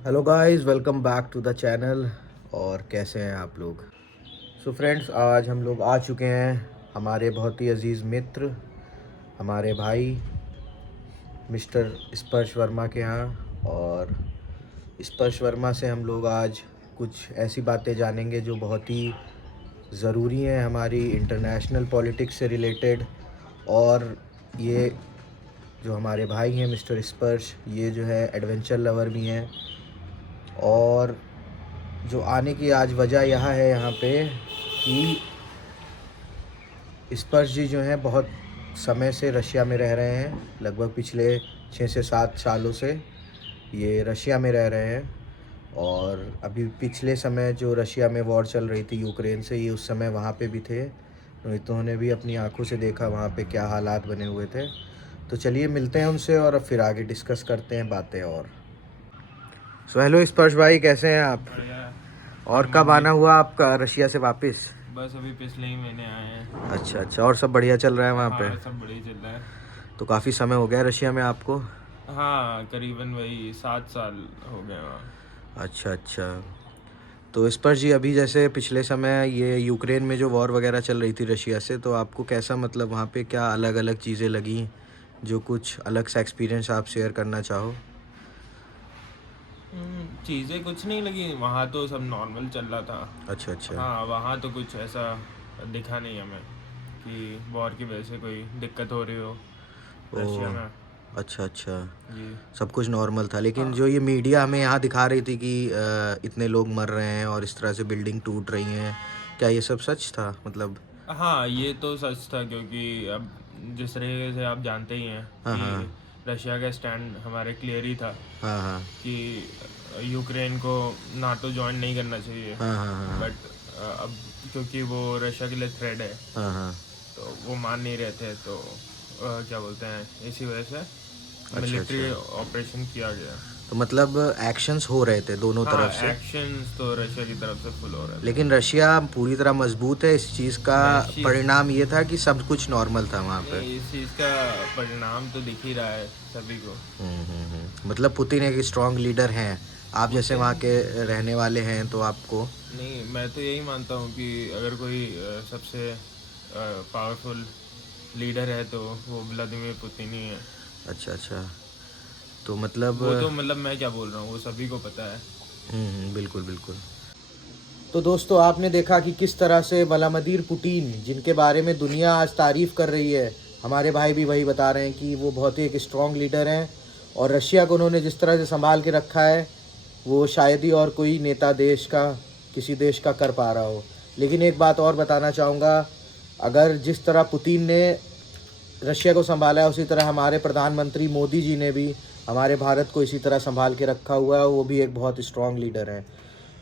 Hello guys, welcome back to the channel. और कैसे हैं आप लोग? सो फ्रेंड्स, आज हम लोग आ चुके हैं हमारे बहुत ही अजीज़ मित्र, हमारे भाई मिस्टर स्पर्श वर्मा के यहाँ। और स्पर्श वर्मा से हम लोग आज कुछ ऐसी बातें जानेंगे जो बहुत ही ज़रूरी हैं हमारी इंटरनेशनल पॉलिटिक्स से रिलेटेड। और ये जो हमारे भाई हैं मिस्टर स्पर्श, ये जो है एडवेंचर लवर भी हैं। और जो आने की आज वजह यह है यहाँ पे कि स्पर्श जी जो हैं बहुत समय से रशिया में रह रहे हैं। लगभग पिछले 6 से 7 सालों से ये रशिया में रह रहे हैं। और अभी पिछले समय जो रशिया में वॉर चल रही थी यूक्रेन से, ये उस समय वहाँ पे भी थे, तो उन्होंने भी अपनी आंखों से देखा वहाँ पे क्या हालात बने हुए थे। तो चलिए मिलते हैं उनसे और अब फिर आगे डिस्कस करते हैं बातें। और सो हेलो स्पर्श भाई, कैसे हैं आप? बढ़िया। और कब आना हुआ आपका रशिया से वापस? बस अभी पिछले ही महीने आए हैं। अच्छा अच्छा, और सब बढ़िया चल रहा है वहाँ पे? हाँ, सब बढ़िया चल रहा है। तो काफ़ी समय हो गया रशिया में आपको? हाँ, करीबन वही 7 साल हो गए वहाँ। अच्छा अच्छा। तो स्पर्श जी, अभी जैसे पिछले समय ये यूक्रेन में जो वॉर वगैरह चल रही थी रशिया से, तो आपको कैसा, मतलब वहाँ पे क्या अलग अलग चीज़ें लगी, जो कुछ अलग सा एक्सपीरियंस आप शेयर करना चाहो? चीज़ें कुछ नहीं लगी वहाँ, तो सब नॉर्मल चल रहा था। अच्छा अच्छा। हाँ, वहाँ तो कुछ ऐसा दिखा नहीं हमें कि वॉर की वजह से कोई दिक्कत हो रही हो ओ, रशिया में। अच्छा अच्छा। जी। सब कुछ नॉर्मल था, लेकिन हाँ जो ये मीडिया हमें यहाँ दिखा रही थी कि इतने लोग मर रहे हैं और इस तरह से बिल्डिंग टूट रही हैं, क्या ये सब सच था मतलब? हाँ, ये तो सच था, क्योंकि अब जिस तरीके से आप जानते ही हैं हाँ कि हाँ रशिया का स्टैंड हमारे क्लियर ही था हाँ हाँ कि यूक्रेन को नाटो ज्वाइन नहीं करना चाहिए। हाँ हाँ हाँ बट अब क्योंकि वो रशिया के लिए थ्रेड है, हाँ हाँ। तो वो मान नहीं रहे थे, तो क्या बोलते हैं, इसी वजह से अच्छा अच्छा। मिलिट्री ऑपरेशन किया गया। तो मतलब एक्शंस हो रहे थे दोनों हाँ, तरफ से। एक्शंस तो रशिया की तरफ से फुल हो रहे थे। लेकिन रशिया पूरी तरह मजबूत है, इस चीज़ का रशिया परिणाम ये था कि सब कुछ नॉर्मल था वहाँ पे। नहीं, इस चीज़ का परिणाम तो दिख ही रहा है सभी को। मतलब पुतिन एक स्ट्रांग लीडर हैं, आप जैसे पुतिन वहाँ के रहने वाले हैं तो आपको। नहीं, मैं तो यही मानता हूँ कि अगर कोई सबसे पावरफुल लीडर है तो वो व्लादिमीर पुतिन ही है। अच्छा अच्छा। तो मतलब वो तो मतलब मैं क्या बोल रहा हूँ, वो सभी को पता है। बिल्कुल बिल्कुल। तो दोस्तों, आपने देखा कि किस तरह से व्लादिमीर पुतिन, जिनके बारे में दुनिया आज तारीफ़ कर रही है, हमारे भाई भी वही बता रहे हैं कि वो बहुत ही एक स्ट्रॉन्ग लीडर हैं। और रशिया को उन्होंने जिस तरह से संभाल के रखा है, वो शायद ही और कोई नेता देश का, किसी देश का कर पा रहा हो। लेकिन एक बात और बताना चाहूँगा, अगर जिस तरह पुतिन ने रशिया को संभाला है, उसी तरह हमारे प्रधानमंत्री मोदी जी ने भी हमारे भारत को इसी तरह संभाल के रखा हुआ है। वो भी एक बहुत स्ट्रॉन्ग लीडर हैं।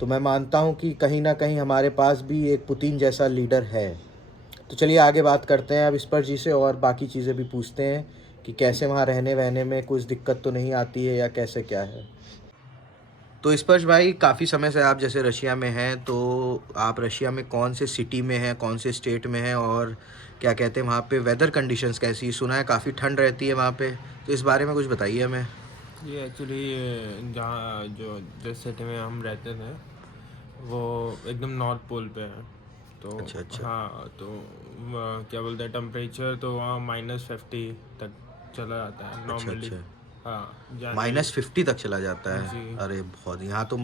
तो मैं मानता हूँ कि कहीं ना कहीं हमारे पास भी एक पुतिन जैसा लीडर है। तो चलिए आगे बात करते हैं अब स्पर्श जी से, और बाकी चीज़ें भी पूछते हैं कि कैसे वहाँ रहने वहने में कुछ दिक्कत तो नहीं आती है या कैसे क्या है। तो स्पर्श भाई, काफ़ी समय से आप जैसे रशिया में हैं, तो आप रशिया में कौन से सिटी में हैं, कौन से स्टेट में हैं, और क्या कहते हैं वहाँ पे वेदर कंडीशंस कैसी? सुना है काफ़ी ठंड रहती है वहाँ पे, तो इस बारे में कुछ बताइए हमें। ये एक्चुअली जहाँ जो जिस सिटी में हम रहते थे वो एकदम नॉर्थ पोल पे है। तो अच्छा अच्छा। हाँ, तो क्या बोलते हैं, टेम्परेचर तो वहाँ -50 तक चला जाता है अच्छा नॉर्मली। अच्छा। हाँ, जनवरी। -50 तक चला जाता है? जी। अरे बहुत! यहाँ तो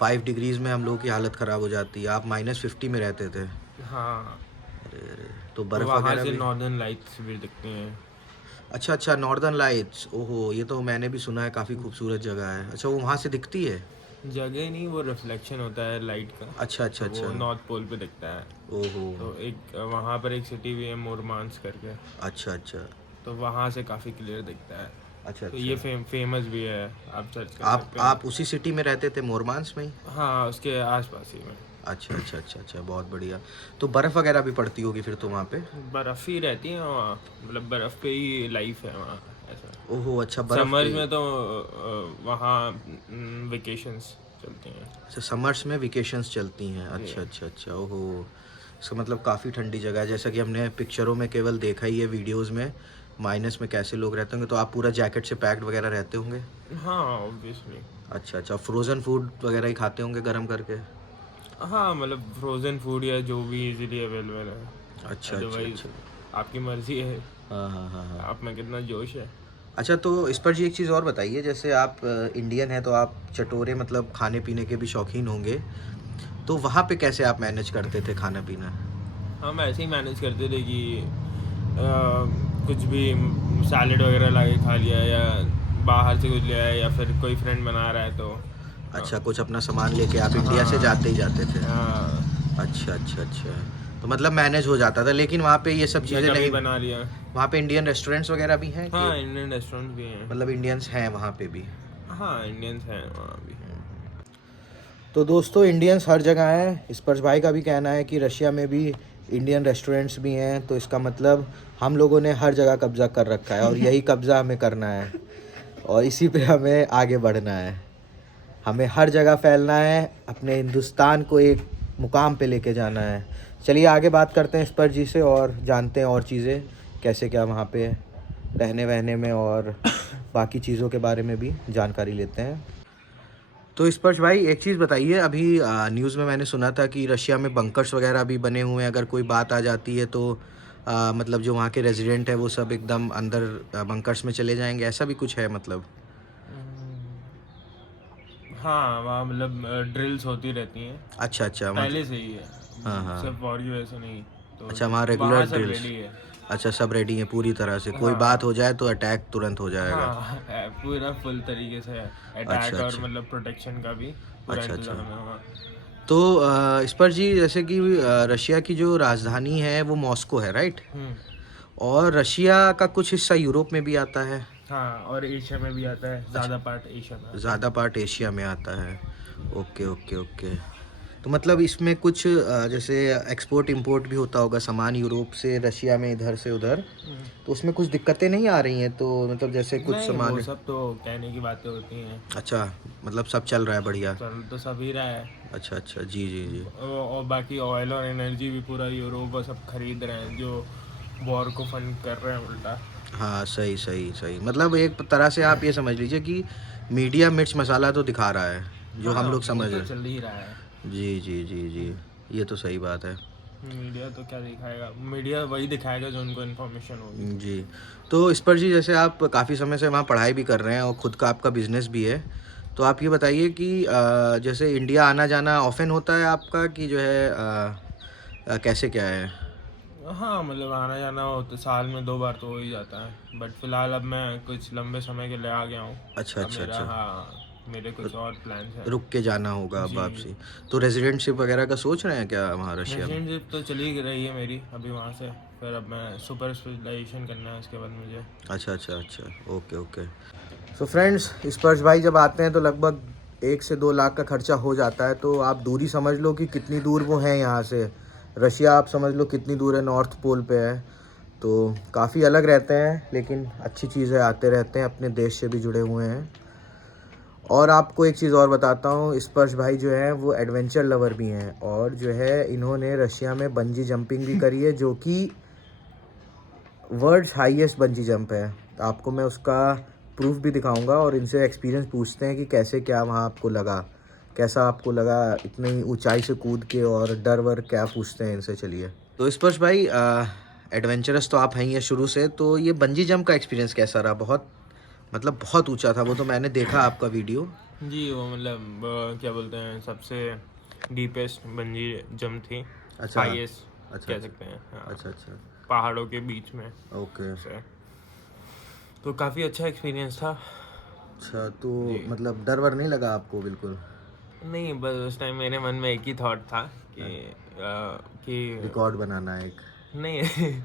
5 डिग्रीज में हम लोगों की हालत ख़राब हो जाती है, आप -50 में रहते थे? हाँ, अरे अरे, तो तो बर्फ़ वहाँ वगैरह से भी? नॉर्दर्न लाइट्स भी दिखती हैं। अच्छा अच्छा, नॉर्दर्न लाइट्स, ओहो, ये तो मैंने भी सुना है, काफ़ी खूबसूरत जगह है। अच्छा, वो वहाँ से दिखती है? जगह नहीं, वो रिफ्लेक्शन होता है लाइट का, अच्छा अच्छा तो अच्छा। वो नॉर्थ पोल पे दिखता है। ओहो। तो एक वहाँ पर एक सिटी भी है मुरमांस करके, अच्छा अच्छा तो वहाँ से काफ़ी क्लियर दिखता है। अच्छा तो अच्छा। ये फेमस भी है, आप सर्च कर आप सकते हैं। आप उसी सिटी में रहते थे, मोरमांस में ही? हाँ, उसके आसपास ही में। अच्छा अच्छा अच्छा अच्छा, बहुत बढ़िया। तो बर्फ़ वगैरह भी पड़ती होगी फिर तो वहाँ पे? बर्फ़ ही रहती है वहाँ, मतलब बर्फ़ पे ही लाइफ है वहाँ, ऐसा। ओहो, अच्छा, बर्फ़ पे। समर्स में तो वहाँ वेकेशंस चलती हैं। अच्छा, समर्स में वेकेशंस चलती हैं, जी। अच्छा अच्छा अच्छा, ओहो। इसका मतलब काफ़ी ठंडी जगह है, जैसा कि हमने पिक्चरों में केवल देखा ही है, वीडियोस में। माइनस में कैसे लोग रहते होंगे, तो आप पूरा जैकेट से पैक्ड वगैरह रहते होंगे। हाँ ऑब्वियसली। अच्छा अच्छा, फ्रोज़न फूड वगैरह ही खाते होंगे गर्म करके। हाँ मतलब फ्रोज़न फूड या जो भी इजीली अवेलेबल है, अच्छा अच्छा अदरवाइज अच्छा। आपकी मर्ज़ी है, हाँ हाँ हाँ हाँ। आप में कितना जोश है। अच्छा, तो इस पर जी एक चीज़ और बताइए, जैसे आप इंडियन हैं तो आप चटोरे मतलब खाने पीने के भी शौकीन होंगे, तो वहाँ पे कैसे आप मैनेज करते थे खाना पीना? हम ऐसे ही मैनेज करते थे कि कुछ भी सैलेड वगैरह ला के खा लिया, या बाहर से कुछ ले आया, या फिर कोई फ्रेंड बना रहा है तो अच्छा, कुछ अपना सामान लेके आप इंडिया से हाँ जाते ही जाते थे। हाँ, अच्छा अच्छा अच्छा, तो मतलब मैनेज हो जाता था, लेकिन वहाँ पे ये सब या चीज़ें कभी नहीं। बना लिया। वहाँ पे इंडियन रेस्टोरेंट्स वगैरह भी हैं कि हाँ इंडियन रेस्टोरेंट भी हैं। मतलब इंडियंस हैं वहाँ पे भी? हाँ इंडियंस हैं वहाँ भी। तो दोस्तों, इंडियंस हर जगह हैं। स्पर्श भाई का भी कहना है कि रशिया में भी इंडियन रेस्टोरेंट्स भी हैं, तो इसका मतलब हम लोगों ने हर जगह कब्ज़ा कर रखा है और यही कब्ज़ा हमें करना है और इसी पे हमें आगे बढ़ना है। हमें हर जगह फैलना है, अपने हिंदुस्तान को एक मुकाम पे लेके जाना है। चलिए आगे बात करते हैं स्पर्श जी से और जानते हैं और चीज़ें, कैसे क्या वहाँ पे रहने वहने में और बाकी चीज़ों के बारे में भी जानकारी लेते हैं। तो स्पर्श भाई एक चीज़ बताइए, अभी न्यूज़ में मैंने सुना था कि रशिया में बंकर्स वगैरह भी बने हुए हैं, अगर कोई बात आ जाती है तो मतलब जो वहाँ के रेजिडेंट है वो सब एकदम अंदर बंकर्स में चले जाएंगे, ऐसा भी कुछ है मतलब? हाँ वहाँ मतलब ड्रिल्स होती रहती हैं, अच्छा अच्छा, पहले मतलब से ही है, हाँ हाँ। सिर्फ वॉर की वजह से नहीं। तो अच्छा, वहाँ वहाँ रेगुलर सब ड्रिल्स। रेडी है। अच्छा, सब रेडी हैं पूरी तरह से, कोई बात हाँ हो जाए तो अटैक तुरंत हो जाएगा। हाँ पूरा फुल तरीके से अच्छा अटैक और अच्छा मतलब प्रोटेक्शन का भी पूरा अच्छा अच्छा। इंतजाम है वहाँ। तो स्पर्श जी, जैसे कि रशिया की जो राजधानी है वो मॉस्को है, राइट? हम्म। और रशिया का कुछ हिस्सा यूरोप में भी आता है। हाँ और एशिया में भी आता है, अच्छा, ज़्यादा पार्ट एशिया में आता है। ज़्यादा पार्ट एशिया में आता है। Okay okay okay. तो मतलब इसमें कुछ जैसे एक्सपोर्ट इंपोर्ट भी होता होगा सामान यूरोप से रशिया में इधर से उधर, तो उसमें कुछ दिक्कतें नहीं आ रही हैं? तो मतलब जैसे कुछ नहीं वो सामान। सब तो कहने की बातें होती हैं, अच्छा, मतलब सब चल रहा है बढ़िया। चल तो सब ही रहा है। अच्छा अच्छा, जी जी जी। और बाकी ऑयल और एनर्जी भी पूरा यूरोप और सब खरीद रहे हैं, जो वॉर को फंड कर रहे हैं उल्टा। हाँ सही सही सही, मतलब एक तरह से आप ये समझ लीजिए कि मीडिया मिर्च मसाला तो दिखा रहा है, जो हम हाँ लोग वो समझ तो रहे चल ही रहा है। हैं। जी जी जी जी, ये तो सही बात है। मीडिया तो क्या दिखाएगा, मीडिया वही दिखाएगा जो उनको इन्फॉर्मेशन होगी। जी, तो इस पर जी जैसे आप काफ़ी समय से वहाँ पढ़ाई भी कर रहे हैं और खुद का आपका बिजनेस भी है, तो आप ये बताइए कि जैसे इंडिया आना जाना ऑफन होता है आपका कि जो है कैसे क्या है? हाँ मतलब आना जाना हो तो साल में 2 बार तो हो ही जाता है, बट फिलहाल अब मैं कुछ लंबे समय के लिए आ गया हूँ। अच्छा अब अच्छा मेरा, अच्छा, हाँ मेरे कुछ और प्लान्स हैं। रुक के जाना होगा अब जी। आपसे। तो रेजिडेंटशिप वगैरह का सोच रहे हैं क्या वहाँ रशिया में? रेजिडेंटशिप तो चली रही है मेरी अभी वहाँ से, फिर अब मैं सुपर स्पेशलाइजेशन करना है उसके बाद मुझे। अच्छा अच्छा अच्छा, ओके ओके। सो फ्रेंड्स, स्पर्श भाई जब आते हैं तो लगभग 1 से 2 लाख का खर्चा हो जाता है, तो आप दूरी समझ लो कि कितनी दूर वो हैं यहाँ से। रशिया आप समझ लो कितनी दूर है, नॉर्थ पोल पे है, तो काफ़ी अलग रहते हैं, लेकिन अच्छी चीज़ है, आते रहते हैं, अपने देश से भी जुड़े हुए हैं। और आपको एक चीज़ और बताता हूँ, स्पर्श भाई जो है वो एडवेंचर लवर भी हैं और जो है इन्होंने रशिया में बंजी जंपिंग भी करी है, जो कि वर्ल्ड्स हाईएस्ट बंजी जंप है। तो आपको मैं उसका प्रूफ भी दिखाऊंगा और इनसे एक्सपीरियंस पूछते हैं कि कैसे क्या वहाँ आपको लगा, कैसा आपको लगा इतनी ऊंचाई से कूद के, और डर वर क्या पूछते हैं इनसे। चलिए, तो स्पर्श भाई एडवेंचरस तो आप हैं ही हैं शुरू से, तो ये बंजी जंप का एक्सपीरियंस कैसा रहा? बहुत मतलब बहुत ऊंचा था वो, तो मैंने देखा आपका वीडियो। जी वो मतलब क्या बोलते हैं, सबसे डीपेस्ट बंजी जंप थी, अच्छा हाईएस्ट अच्छा कह अच्छा सकते हैं, हाँ अच्छा अच्छा, पहाड़ों के बीच में ओके। से। तो काफ़ी अच्छा एक्सपीरियंस था। अच्छा, तो जी। मतलब डर वर नहीं लगा आपको बिल्कुल? नहीं बस उस टाइम मेरे मन में एक ही थॉट था कि कि रिकॉर्ड बनाना है एक। नहीं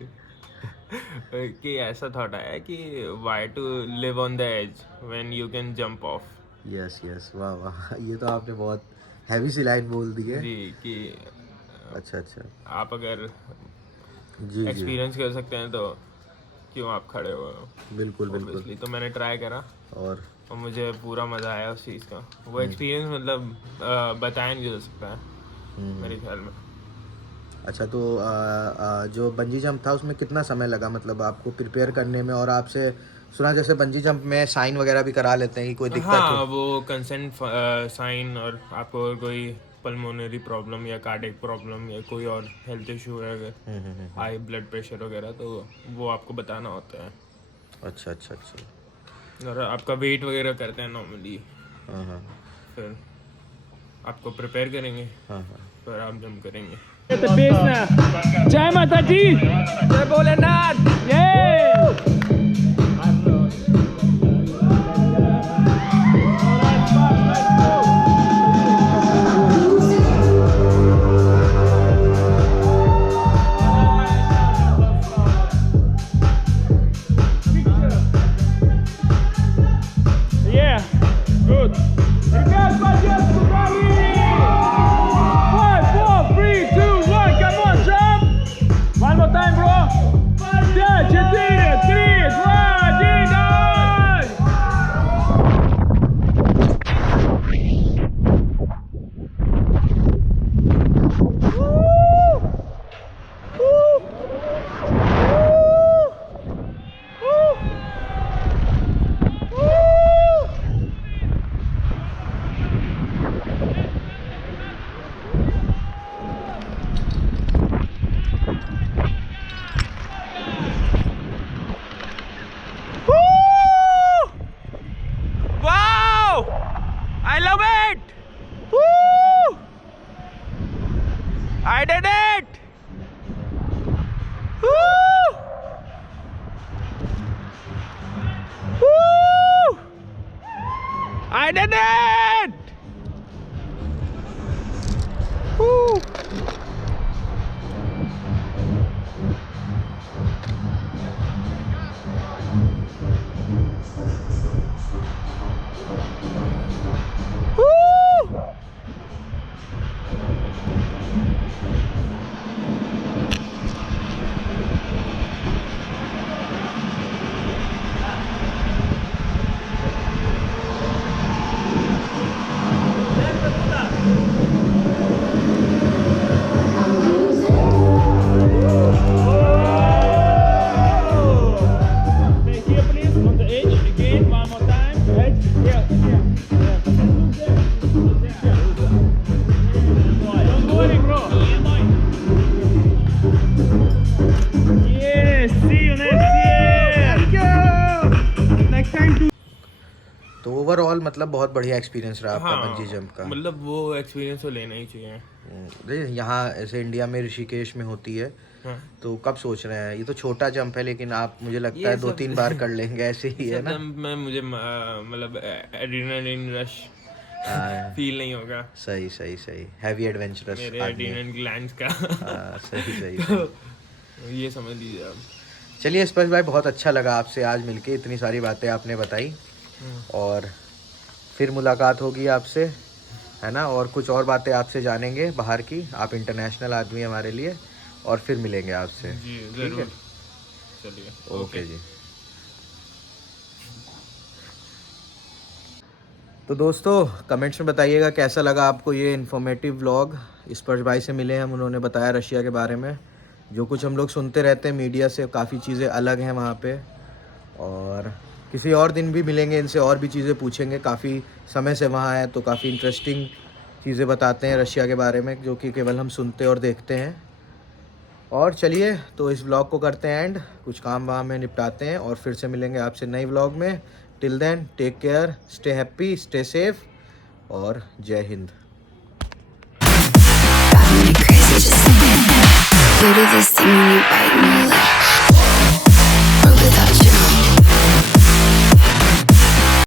कि ऐसा थॉट आया कि why to live on the edge when you can jump off. Yes yes, वाह वाह, ये तो आपने बहुत हैवी सी लाइन बोल दी है। जी कि अच्छा अच्छा, आप अगर जी जी, एक्सपीरियंस कर सकते हैं तो क्यों आप खड़े हुए बिल्कुल हो। बिल्कुल। ऑब्वियसली तो मैंने ट्राई करा और और मुझे पूरा मज़ा आया उस चीज़ का। वो एक्सपीरियंस मतलब बताया नहीं जा सकता है हम्म, मेरे ख्याल में। अच्छा, तो जो बंजी जंप था उसमें कितना समय लगा, मतलब आपको प्रिपेयर करने में? और आपसे सुना जैसे बंजी जंप में साइन वगैरह भी करा लेते हैं कि कोई दिक्कत हाँ, हो? वो कंसेंट साइन, और आपको अगर कोई पल्मोनरी प्रॉब्लम या कार्डियक प्रॉब्लम या कोई और हेल्थ इशू है, अगर हाई ब्लड प्रेशर वगैरह, तो वो आपको बताना होता है। अच्छा अच्छा अच्छा। और आपका वेट वगैरह करते हैं नॉर्मली, हाँ हाँ फिर आपको प्रिपेयर करेंगे, हाँ हाँ। फिर आप जंप करेंगे। जय माता दी, जय Bholenath. I love it! Woo! I did it! Woo! Woo! I did it! Woo! तो ओवरऑल मतलब बहुत बढ़िया एक्सपीरियंस रहा आपका हाँ, बंजी जंप का। मतलब वो एक्सपीरियंस तो लेना ही चाहिए। देखिए यहाँ ऐसे इंडिया में ऋषिकेश में होती है, हाँ, तो कब सोच रहे हैं? ये तो छोटा जंप है, लेकिन आप मुझे लगता ये है दो सब- तीन बार कर लेंगे, ऐसे ही है सब ना? जंप में मुझे मतलब एड्रेनलिन रश हाँ, फील नहीं होगा सही सही सही, हैवी एडवेंचरस मेरे आदमी है। एड्रेनल ग्लैंड्स का। हाँ, सही सही तो सही। ये समझ लीजिए आप। चलिए स्पर्श भाई, बहुत अच्छा लगा आपसे आज मिलके, इतनी सारी बातें आपने बताई, और फिर मुलाकात होगी आपसे, है ना? और कुछ और बातें आपसे जानेंगे बाहर की, आप इंटरनेशनल आदमी हैं हमारे लिए, और फिर मिलेंगे आपसे। जी ठीक जरूर, है, चलिए, ओके जी। तो दोस्तों कमेंट्स में बताइएगा कैसा लगा आपको ये इन्फॉर्मेटिव व्लॉग। स्पर्श भाई से मिले हम, उन्होंने बताया रशिया के बारे में, जो कुछ हम लोग सुनते रहते हैं मीडिया से, काफ़ी चीज़ें अलग हैं वहाँ पे। और किसी और दिन भी मिलेंगे इनसे, और भी चीज़ें पूछेंगे, काफ़ी समय से वहाँ है तो काफ़ी इंटरेस्टिंग चीज़ें बताते हैं रशिया के बारे में, जो कि केवल हम सुनते और देखते हैं। और चलिए, तो इस व्लॉग को करते हैं एंड, कुछ काम वाम में निपटाते हैं, और फिर से मिलेंगे आपसे नई व्लॉग में। Till then, take care, stay happy, stay safe, और जय Hind. You do this thing when you bite me like